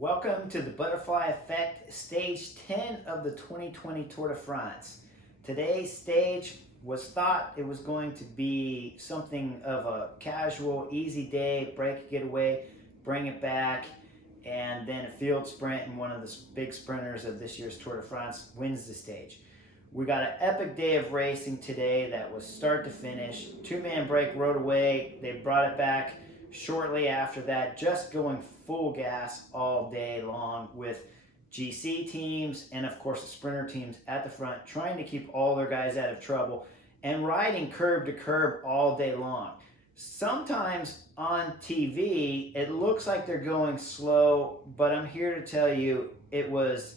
Welcome to the Butterfly Effect, stage 10 of the 2020 Tour de France. Today's stage was thought it was going to be something of a casual, easy day, break a getaway, bring it back, and then a field sprint, and one of the big sprinters of this year's Tour de France wins the stage. We got an epic day of racing today that was start to finish. Two-man break rode away. They brought it back shortly after that, just going full gas all day long with GC teams and of course the sprinter teams at the front, trying to keep all their guys out of trouble and riding curb to curb all day long. Sometimes on TV it looks like they're going slow, but I'm here to tell you it was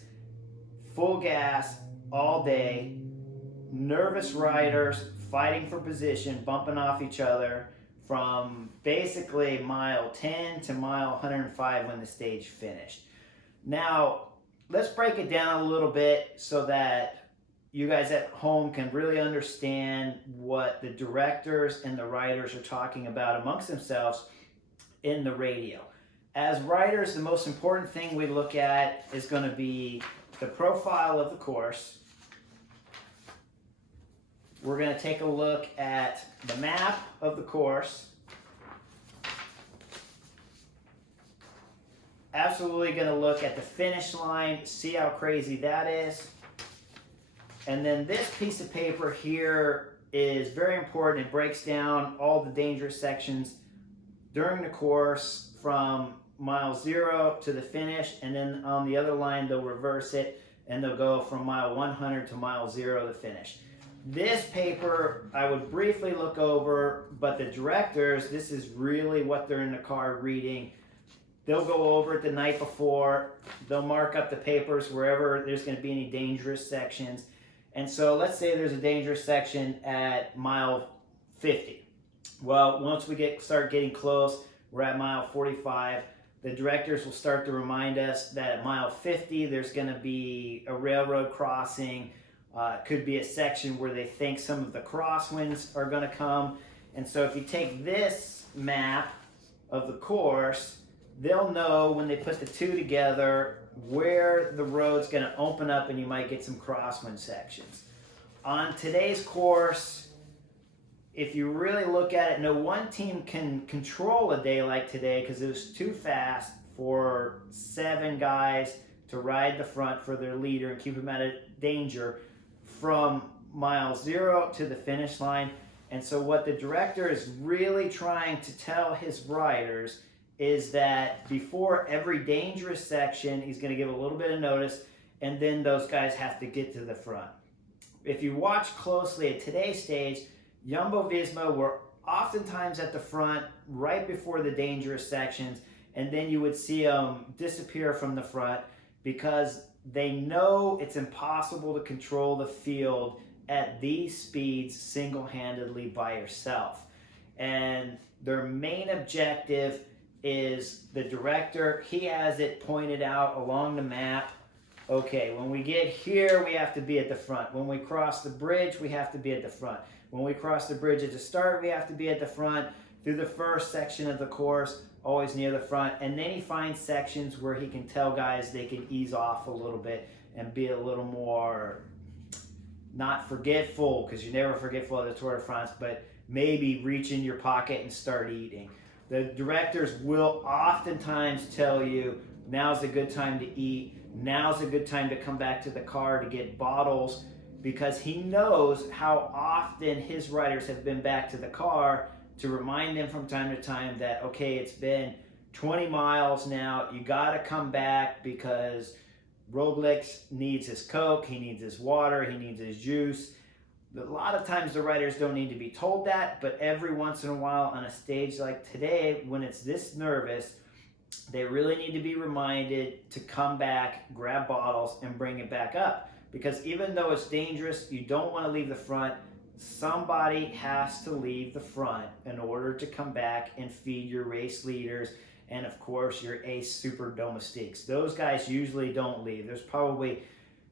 full gas all day, nervous riders fighting for position, bumping off each other from basically mile 10 to mile 105 when the stage finished. Now, let's break it down a little bit so that you guys at home can really understand what the directors and the riders are talking about amongst themselves in the radio. As riders, the most important thing we look at is going to be the profile of the course. We're going to take a look at the map of the course. Absolutely going to look at the finish line, see how crazy that is. And then this piece of paper here is very important. It breaks down all the dangerous sections during the course from mile 0 to the finish, and then on the other line they'll reverse it and they'll go from mile 100 to mile 0 to finish. This paper I would briefly look over, but the directors, this is really what they're in the car reading. They'll go over it the night before. They'll mark up the papers wherever there's going to be any dangerous sections. And so let's say there's a dangerous section at mile 50. Well, once we start getting close, we're at mile 45. The directors will start to remind us that at mile 50 there's going to be a railroad crossing. Could be a section where they think some of the crosswinds are going to come. And so if you take this map of the course, they'll know when they put the two together where the road's going to open up and you might get some crosswind sections. On today's course, if you really look at it, no one team can control a day like today because it was too fast for 7 guys to ride the front for their leader and keep them out of danger from mile 0 to the finish line. And so what the director is really trying to tell his riders is that before every dangerous section, he's going to give a little bit of notice, and then those guys have to get to the front. If you watch closely at today's stage, Jumbo-Visma were oftentimes at the front right before the dangerous sections, and then you would see them disappear from the front because they know it's impossible to control the field at these speeds single-handedly by yourself. And their main objective is the director. He has it pointed out along the map. Okay, when we get here, we have to be at the front. When we cross the bridge, we have to be at the front. When we cross the bridge at the start, we have to be at the front. Through the first section of the course, always near the front. And then he finds sections where he can tell guys they can ease off a little bit and be a little more not forgetful, because you're never forgetful at the Tour de France, but maybe reach in your pocket and start eating. The directors will oftentimes tell you, now's a good time to eat, now's a good time to come back to the car to get bottles, because he knows how often his riders have been back to the car to remind them from time to time that, okay, it's been 20 miles now, you gotta come back because Roglic needs his Coke, he needs his water, he needs his juice. A lot of times the riders don't need to be told that, but every once in a while on a stage like today, when it's this nervous, they really need to be reminded to come back, grab bottles, and bring it back up. Because even though it's dangerous, you don't want to leave the front. Somebody has to leave the front in order to come back and feed your race leaders and, of course, your ace super domestiques. Those guys usually don't leave. There's probably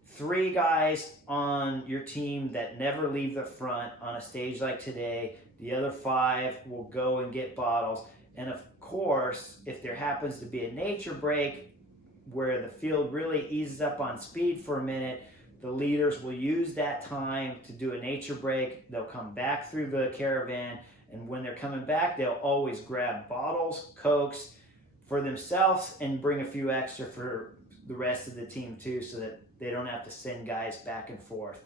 3 guys on your team that never leave the front on a stage like today. The other 5 will go and get bottles. And of course, if there happens to be a nature break, where the field really eases up on speed for a minute, the leaders will use that time to do a nature break. They'll come back through the caravan, and when they're coming back, they'll always grab bottles, Cokes for themselves, and bring a few extra for the rest of the team too, so that they don't have to send guys back and forth.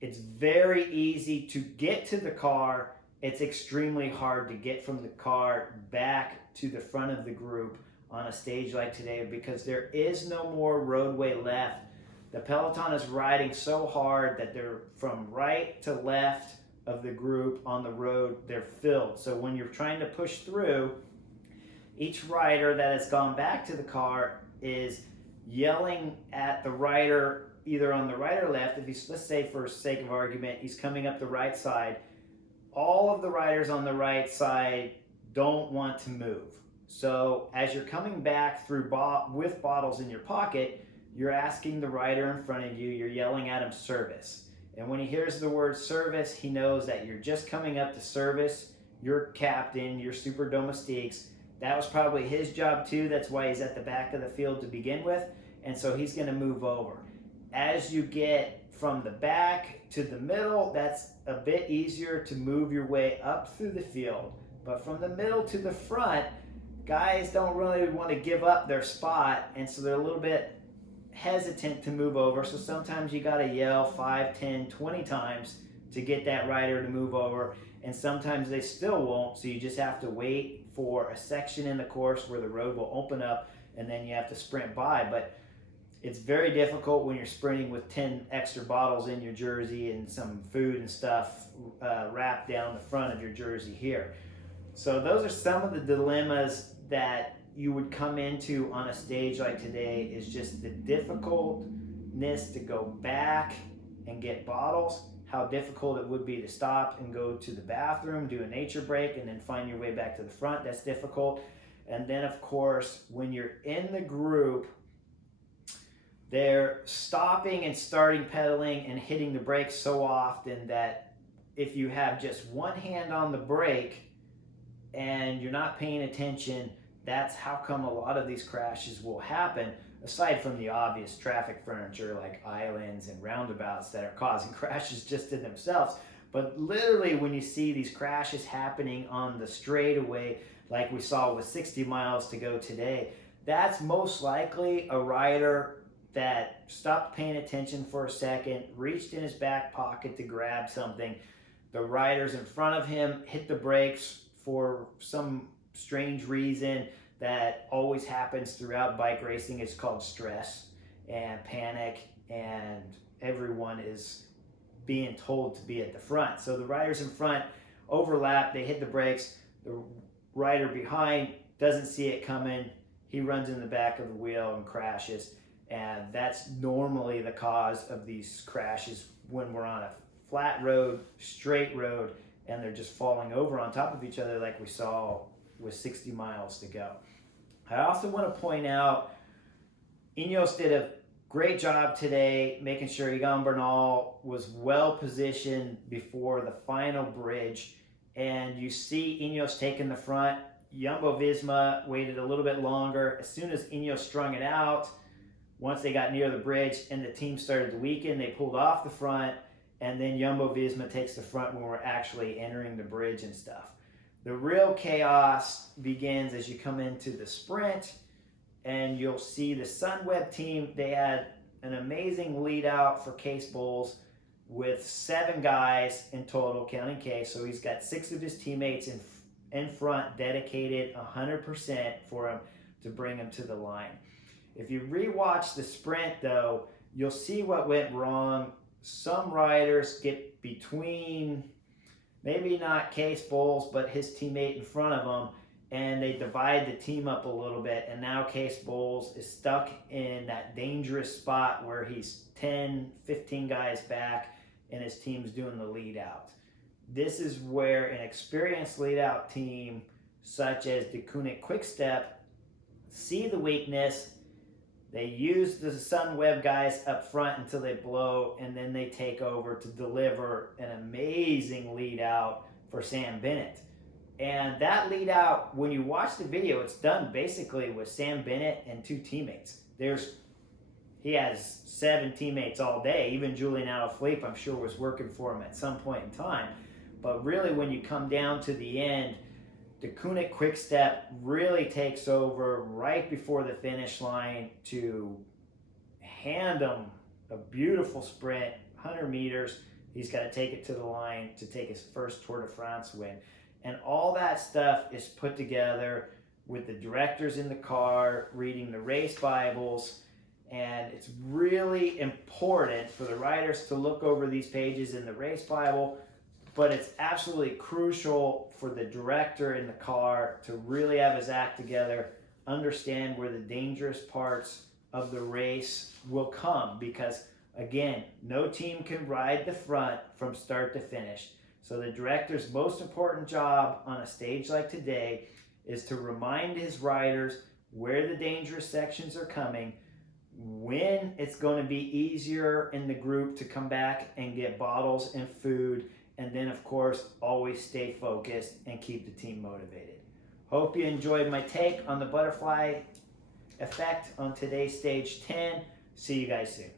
It's very easy to get to the car. It's extremely hard to get from the car back to the front of the group on a stage like today, because there is no more roadway left. The Peloton is riding so hard that they're from right to left of the group on the road, they're filled. So when you're trying to push through, each rider that has gone back to the car is yelling at the rider either on the right or left. If he's, let's say for sake of argument, he's coming up the right side, all of the riders on the right side don't want to move. So as you're coming back through with bottles in your pocket, you're asking the rider in front of you, you're yelling at him service. And when he hears the word service, he knows that you're just coming up to service your captain, your super domestiques. That was probably his job too. That's why he's at the back of the field to begin with. And so he's going to move over. As you get from the back to the middle, that's a bit easier to move your way up through the field. But from the middle to the front, guys don't really want to give up their spot, and so they're a little bit hesitant to move over. So sometimes you got to yell 5, 10, 20 times to get that rider to move over, and sometimes they still won't, so you just have to wait for a section in the course where the road will open up, and then you have to sprint by. But it's very difficult when you're sprinting with 10 extra bottles in your jersey and some food and stuff wrapped down the front of your jersey here. So those are some of the dilemmas that you would come into on a stage like today, is just the difficultness to go back and get bottles, how difficult it would be to stop and go to the bathroom, do a nature break, and then find your way back to the front. That's difficult. And then, of course, when you're in the group, they're stopping and starting pedaling and hitting the brakes so often that if you have just one hand on the brake and you're not paying attention, that's how come a lot of these crashes will happen, aside from the obvious traffic furniture like islands and roundabouts that are causing crashes just in themselves. But literally when you see these crashes happening on the straightaway, like we saw with 60 miles to go today, that's most likely a rider that stopped paying attention for a second, reached in his back pocket to grab something. The riders in front of him hit the brakes for some strange reason that always happens throughout bike racing. It's called stress and panic, and everyone is being told to be at the front. So the riders in front overlap, they hit the brakes, the rider behind doesn't see it coming, he runs in the back of the wheel and crashes. And that's normally the cause of these crashes when we're on a flat road, straight road, and they're just falling over on top of each other like we saw with 60 miles to go. I also want to point out, Ineos did a great job today making sure Egan Bernal was well positioned before the final bridge. And you see Ineos taking the front. Jumbo-Visma waited a little bit longer. As soon as Ineos strung it out, once they got near the bridge and the team started to weaken, they pulled off the front, and then Jumbo-Visma takes the front when we're actually entering the bridge and stuff. The real chaos begins as you come into the sprint, and you'll see the Sunweb team. They had an amazing lead out for Case Bowles with 7 guys in total, counting Case. So he's got 6 of his teammates in front, dedicated 100% for him to bring him to the line. If you rewatch the sprint, though, you'll see what went wrong. Some riders get between, maybe not Case Bowles, but his teammate in front of him, and they divide the team up a little bit, and now Case Bowles is stuck in that dangerous spot where he's 10, 15 guys back, and his team's doing the lead out. This is where an experienced lead out team, such as the Kunik Quickstep, see the weakness. They use the Sunweb guys up front until they blow, and then they take over to deliver an amazing lead out for Sam Bennett. And that lead out, when you watch the video, it's done basically with Sam Bennett and 2 teammates. he has 7 teammates all day. Even Julian Alaphilippe, I'm sure, was working for him at some point in time. But really, when you come down to the end, the Kunit Quick Step really takes over right before the finish line to hand him a beautiful sprint, 100 meters. He's got to take it to the line to take his first Tour de France win. And all that stuff is put together with the directors in the car reading the race Bibles. And it's really important for the riders to look over these pages in the race Bible, but it's absolutely crucial for the director in the car to really have his act together, understand where the dangerous parts of the race will come, because again, no team can ride the front from start to finish. So the director's most important job on a stage like today is to remind his riders where the dangerous sections are coming, when it's going to be easier in the group to come back and get bottles and food, and then of course always stay focused and keep the team motivated. Hope you enjoyed my take on the butterfly effect on today's stage 10. See you guys soon.